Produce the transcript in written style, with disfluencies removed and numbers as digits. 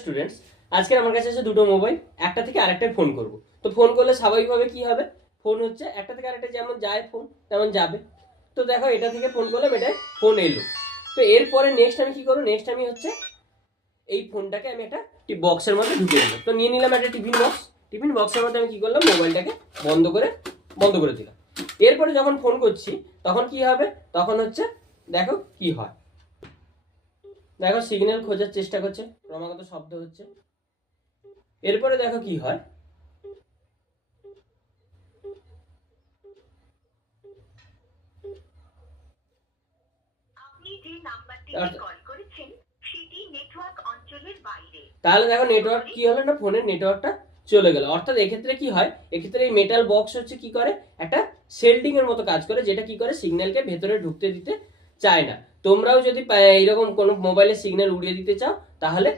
Students, আজকে আমার কাছে আছে দুটো মোবাইল, একটা থেকে আরেকটায় ফোন করব। তো ফোন করলে স্বাভাবিকভাবে কি হবে, ফোন হচ্ছে একটা থেকে আরেকটা যেমন যায় ফোন তেমন যাবে। তো দেখো এটা থেকে ফোন করলাম, এটাই ফোন এলো। তো এরপরে নেক্সট আমি কি করবো, নেক্সট আমি হচ্ছে এই ফোনটাকে আমি একটা বক্সের মধ্যে ঢুকে দিলাম। তো নিয়ে নিলাম একটা টিফিন বক্স। টিফিন বক্সের মধ্যে আমি কি করলাম, মোবাইলটাকে বন্ধ করে দিলাম। এরপরে যখন ফোন করছি তখন কি হবে, তখন হচ্ছে দেখো কি হয়। দেখো সিগন্যাল খোঁজার চেষ্টা করছে, ক্রমাগত শব্দ হচ্ছে। এরপরে দেখো কি হয়, আপনি যে নাম্বারটিতে কল করেছেন সেটি নেটওয়ার্ক অঞ্চলের বাইরে। তাহলে দেখো নেটওয়ার্ক কি হলো না, ফোনের নেটওয়ার্কটা চলে গেল। অর্থাৎ এক্ষেত্রে কি হয়, এক্ষেত্রে এই মেটাল বক্স হচ্ছে কি করে, একটা শেল্ডিং এর মতো কাজ করে, যেটা কি করে সিগন্যালকে ভেতরে ঢুকতে দিতে চায় না। তোমরাও যদি এইরকম কোনো মোবাইলে সিগন্যাল উড়িয়ে দিতে চাও তাহলে